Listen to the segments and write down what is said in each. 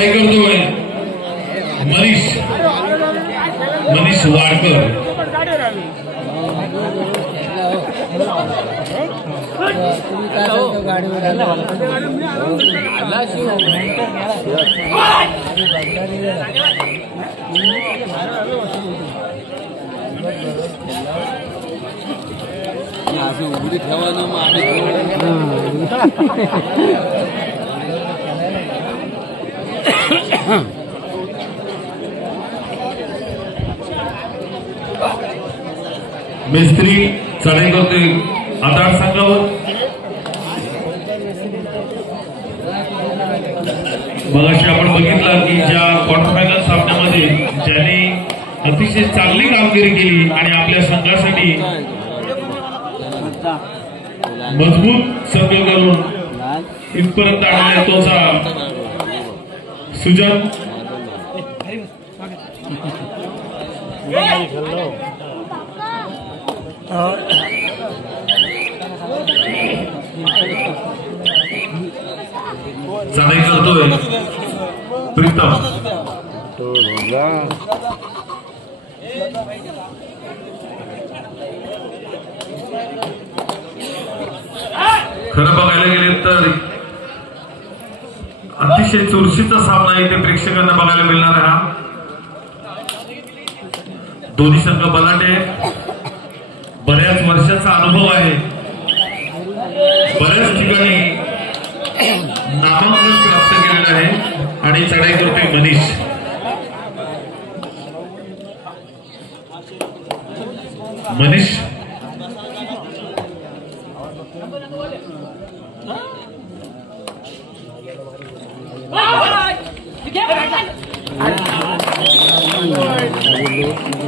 चढाई करतोय मनीष वाडकर। उडी ठेवायला मिस्त्री चढाई करतोय आधार संघावर। मगाशी आपण बघितलं की ज्या क्वार्टर फायनल सामन्यामध्ये ज्यांनी अतिशय चांगली कामगिरी केली आणि आपल्या संघासाठी मजबूत संघ करून इथपर्यंत आणले तोचा सुजन चढाई करतोय प्रीतम। खरं बघायला गेले तर अतिशय चुरशीचा सामना इथे प्रेक्षकांना बघायला मिळणार आहे। हा दोन्ही संघ बलाढ्य, बऱ्याच वर्षाचा अनुभव आहे, बऱ्याच ठिकाणी नामांकन प्राप्त केलेलं आहे आणि चढाई करतोय मनीष।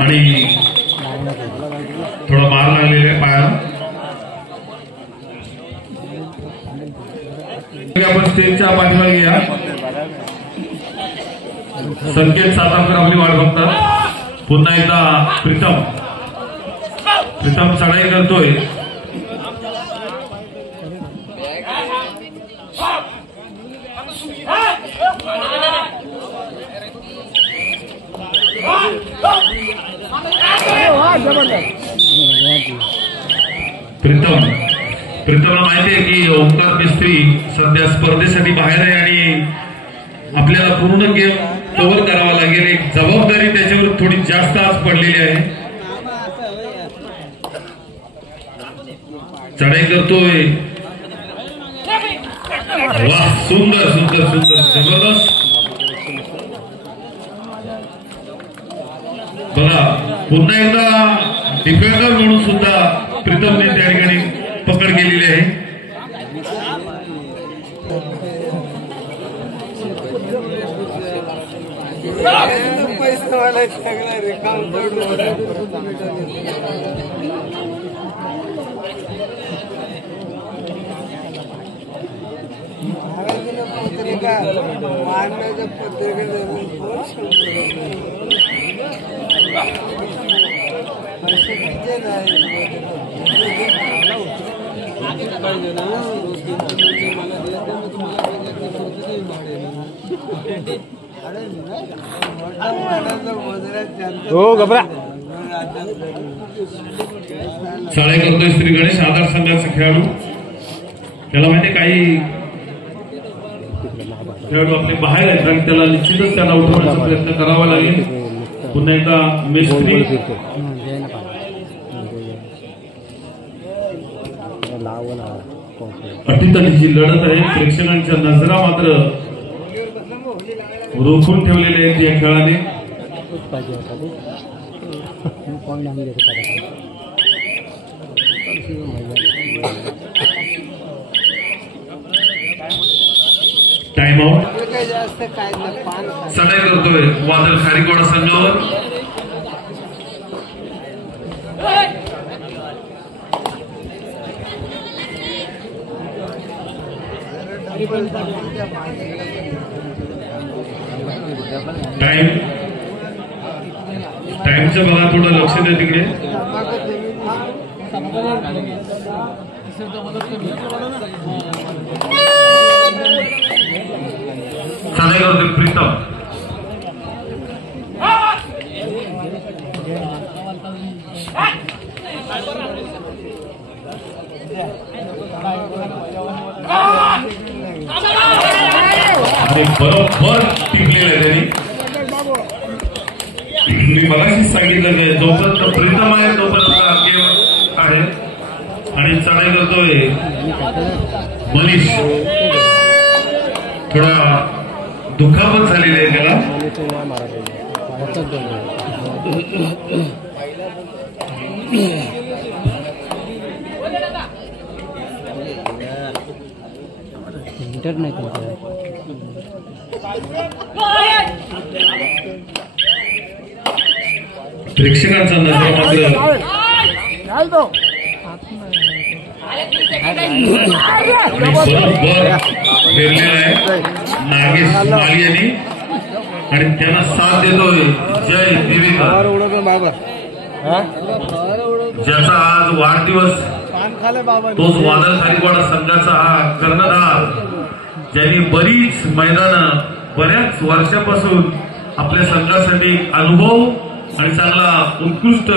आणि थोडा मार लागलेला आहे पायाला। आपण स्टेजच्या पाठीमागे घ्या। संकेत सातारकर आपली वाट बघतात। पुन्हा एकदा प्रीतम चढाई करतोय। प्रीतमला माहिती आहे की ओंकार मिस्त्री सध्या स्पर्धेसाठी बाहेर आहे आणि आपल्याला पूर्ण गेम कव्हर करावा लागेल। एक जबाबदारी त्याच्यावर थोडी जास्त आज पडलेली आहे। चढाई करतोय, वाह, सुंदर सुंदर सुंदर, जबरदस्त। बघा पुन्हा एकदा डिफेंडर म्हणून सुद्धा प्रीतमने त्या ठिकाणी पकड केलेली आहे। हो घबरा चढाई करतोय श्री गणेश आधार संघाचा खेळाडू। त्याला माहिती काही खेळाडू आपले बाहेर आहेत आणि त्याला निश्चितच त्यांना उठवण्याचा प्रयत्न करावा लागेल। पुन्हा एकदा मिस्त्री अटीतटीची लढत आहे। प्रेक्षकांच्या नजरा मात्र रोखून ठेवलेले आहेत या खेळाने। Time out. चढाई करतोय वादळ खारीकोडा संघावर। टाइमचं बघा, थोडं लक्ष द्या तिकडे। चढाई करतोय प्रीतम. आणि बरोबर टिकलेलं आहे त्यांनी. मी मगाशीच सांगितलं की जोपर्यंत प्रीतम आहे तोपर्यंत गेम आहे. आणि चढाई करतोय मनीष. थोडा दुखापत झालेली आहे त्याला. इंटरनेट प्रेक्षकांचा नजर मात्र बरोबर फिरलेला आहे नागेश माली यांनी. आणि त्यांना साथ देतोय जय दिवेकर, ज्याचा आज वाढदिवस. तोच वादळ खारीवाडा संघाचा हा कर्णधार, ज्यांनी बरीच मैदानं बऱ्याच वर्षापासून आपल्या संघासाठी अनुभव आणि चांगला उत्कृष्ट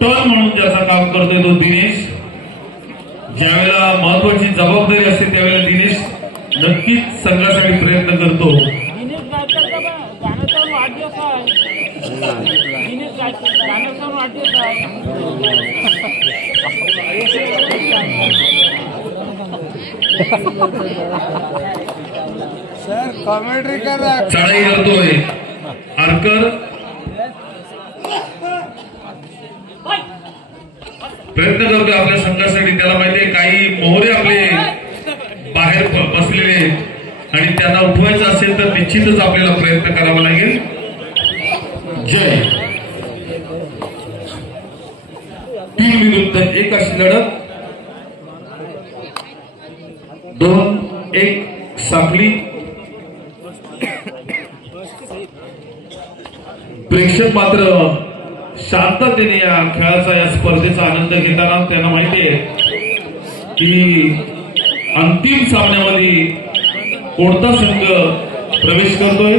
टर्न म्हणून ज्याचा काम करतोय तो दिनेश. ज्यावेळेला महत्वाची जबाबदारी असते त्यावेळेला दिनेश नक्कीच संघासाठी प्रयत्न करतो. सर कॉमेंट्री करा. चढाई करतोय आरकर. प्रयत्न करतोय आपल्या संघासाठी. त्याला माहितीये काही मोहरे आपले बाहेर बसलेले आणि त्यांना उठवायचं असेल तर निश्चितच आपल्याला प्रयत्न करावा लागेल. जय 3 विरुद्ध 1 अशी लढत. 2-1 साखली. प्रेक्षक मात्र शांततेने या खेळाचा या स्पर्धेचा आनंद घेताना त्यांना माहितीये की अंतिम सामन्यामध्ये कोणता संघ प्रवेश करतोय.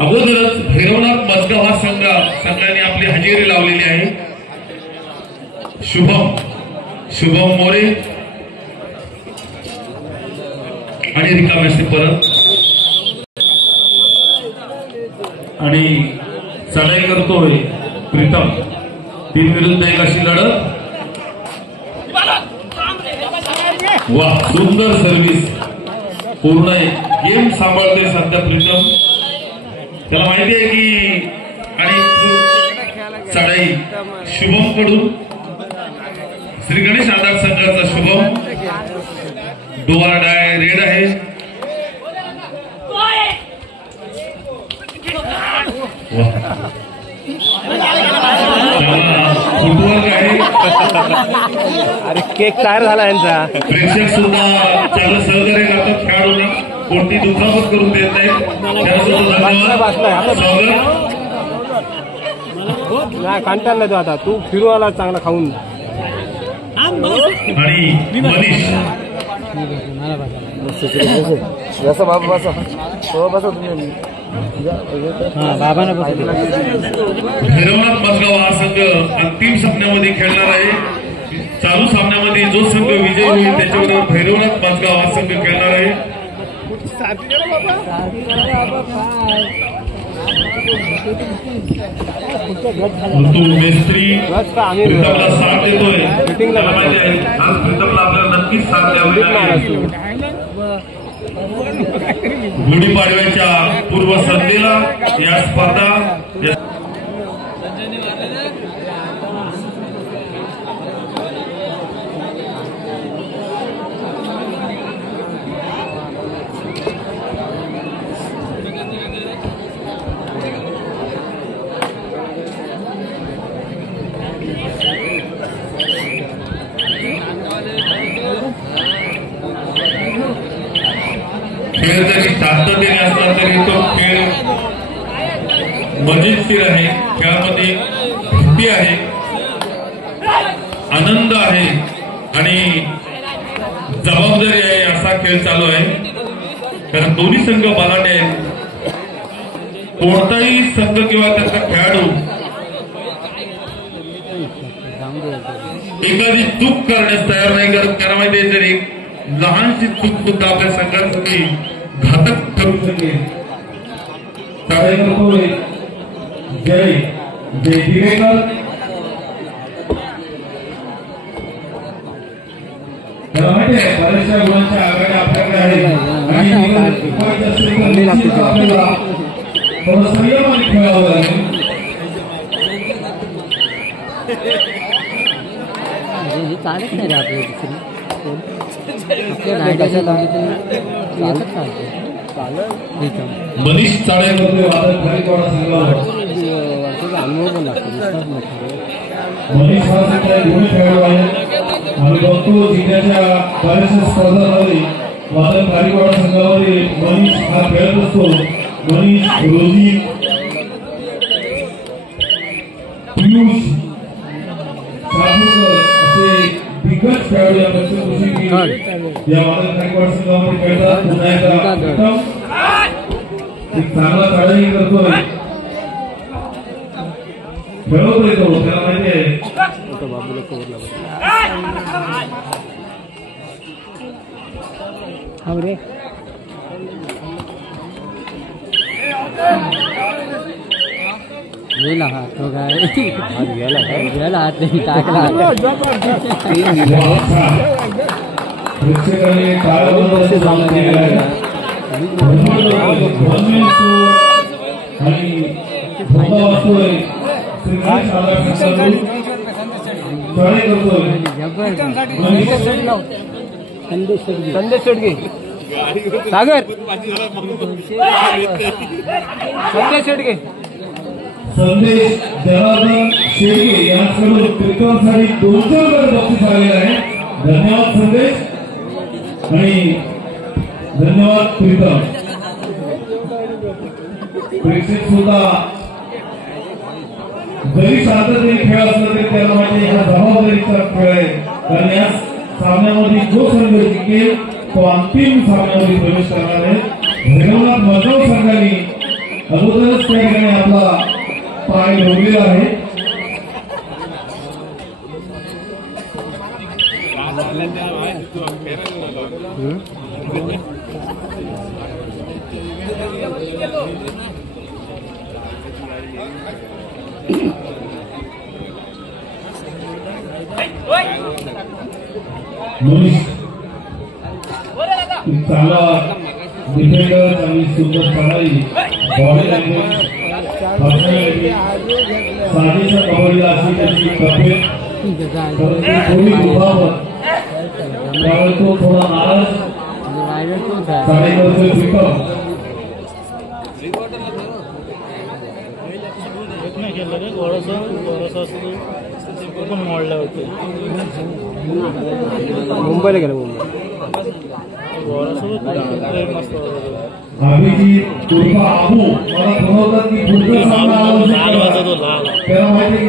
अगोदरच भैरवनाथ मजगाव हा संघाने आपली हजेरी लावलेली आहे. शुभम मोरे आणि रिकाम्याचे परत. आणि चढाई करतोय प्रीतम. 3 विरुद्ध 1 अशी लढत. वा सुंदर सर्व्हिस. पूर्ण गेम सांभाळतोय सध्या प्रीतम. त्याला माहिती आहे की. आणि चढाई शुभम कडून श्री गणेश आधार संघाचा शुभम. डोआर डाय रेड आहे. फुटवर्क आहे. अरे केक तयार झाला यांचा. प्रेक्षक सुद्धा चांगलं सहकार्य करतात खेळाडूंना. कोणती दुखापत करून देत नाहीत. त्याला सुद्धा धन्यवाद. नाही कंटाळला तो आता. तू फिरू आला चांगला खाऊन. आणि मनीष जसं बाबा बसा तो बसा तुम्ही. बाबांना भैरवनाथ मजगाव हा संघ अंतिम सामन्यामध्ये खेळणार आहे. चालू सामन्यामध्ये जो संघ विजयी होईल त्याच्याबरोबर भैरवनाथ मजगाव हा संघ खेळणार आहे. ऋतू मेस्त्री प्रीतमला साथ देतोय. आज प्रीतमला आपल्याला नक्कीच साथ द्यावी लागेल. गुढीपाडव्याच्या पूर्वसंध्येला या स्पर्धा खेळ जरी शांततेने असला तरी तो खेळ मजेशीर आहे. खेळामध्ये भीती आहे, आनंद आहे आणि जबाबदारी आहे. असा खेळ चालू आहे. कारण दोन्ही संघ बलाढ्य आहेत. कोणताही संघ किंवा त्याचा खेळाडू एखादी चूक करण्यास तयार नाही. कारण त्यांना माहिती आहे जर एक लहानशी चूक सुद्धा आपल्या संघासाठी घातक ठरू शकते. जय जय दिवेकर त्याला माहिती आहे बऱ्याचशा गुणांच्या आघाड्या आपल्याकडे आहेत आपल्याला थोडं संयमाने खेळावं लागेल. चालत नाही रे आपल्या मनीष चाळेमध्ये वादळ खालीवाडा संघावर अनुभव पण लागतो. मनीष हा सध्या दोन्ही खेळाडू आहे आणि बघतो जिल्ह्याच्या बऱ्याचशा स्पर्धांमध्ये वादळ खालीवाडा संघामध्ये मनीष हा खेळत असतो. मनीष रोजी पियुष असे दिग्गज खेळाडू या पंचकृषी या वादळ खालीवाडा संघामध्ये खेळतात. पुन्हा एकदा एक चांगला चढाई करतोय खेळवतोय तो त्याला माहिती आहे. गेला हा तो काय गेला हात नाही टाकला. प्रेक्षकांनी टाळ्या सामना केलेला आहे आणि धोका वाचतोय. संदेश शेडगे सागर संदेश शेडगे संदेश जनार्दन शेळके यांच्याकडून क्रिकेटसाठी 200 रुपये बक्षीस आलेलं आहे. धन्यवाद संदेश आणि धन्यवाद प्रीतम. प्रेक्षक सुद्धा जरी शांततेने खेळ असला तरी त्याला माहिती हा जबाबदारीचा खेळ आहे. कारण या सामन्यामध्ये जो संघ जिंकेल तो अंतिम सामन्यामध्ये प्रवेश करणार आहे. भैरवनाथ मजगाव संघाने अगोदरच त्या ठिकाणी आपला पाय रोवलेला आहे. चांगला डिफेंडर चांगली सुंदर चढाई बॉडी लँग्वेज साजेशा कबड्डीला अशी त्याची तब्येत थोडी दुखावत त्यावेळी तो थोडा नाराज चढाई करतोय प्रीतम. मुंबईला गेला. मुंबई अभिजित उर्फ आबू मला बनवतात की पुढचा सामना त्याला माहिती की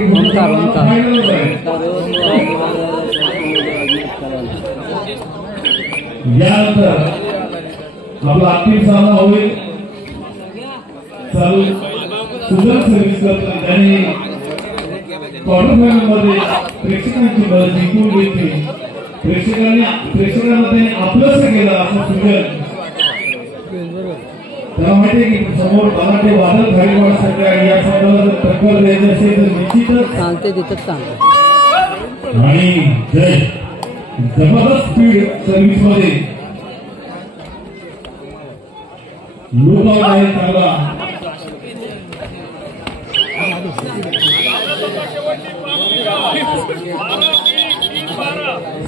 यानंतर आपला अंतिम सामना होईल. चालू सुंदर सर्व्हिस करतो त्यांनी क्वार्टर फायनल मध्ये प्रेक्षकांची बळ जिंकून घेतली. प्रेक्षकांमध्ये आपलंसं केलं असं सूचन त्याला माहिती आहे की समोर मराठी वादळ खालीवाडा संघ या संघाला जर टक्कर द्यायची असेल तर निश्चितच चालते तिथंच चालतं. आणि जय जबरदस्त स्पीड सर्व्हिस मध्ये लुकआउट आहे चांगला.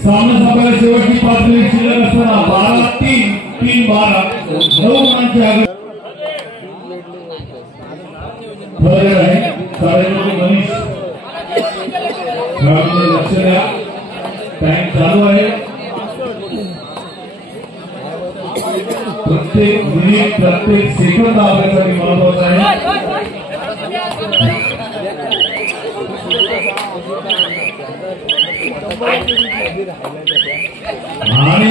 सामना संपायला शेवटची 5 मिनिट शिल्लक असताना 12-3 3-12 9 गुणांची आघाडी आहे. साडेनऊ मनीष लक्ष द्या टाइम चालू आहे. प्रत्येक मिनिट प्रत्येक सेकंद आपल्यासाठी महत्वाचा आहे. आणि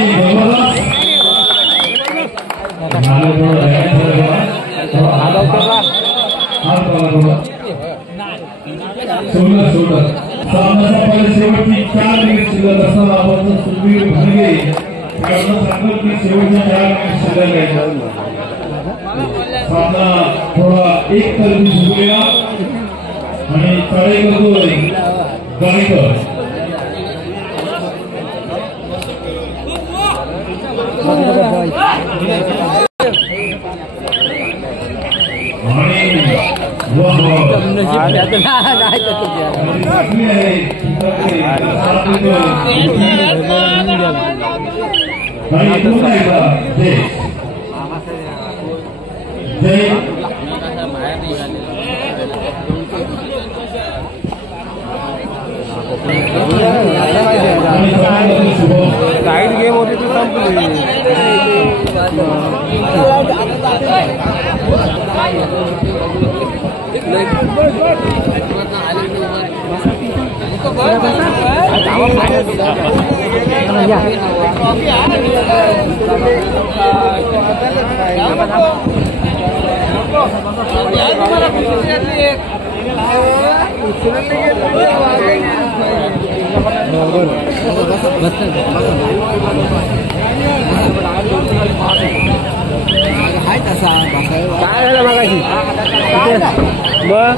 शेवटची 4 मिनिट शिल्लक असताना आपण सुखबीर भानगे यांना सांगतो की शेवटच्या 4 मिनिट शिल्लक आहे. सामना थोडा एक तरी झुकलेला आणि तळे करतोय गाणेकर. साईड गेम होती ती संपली. काय झालं मागाशी मग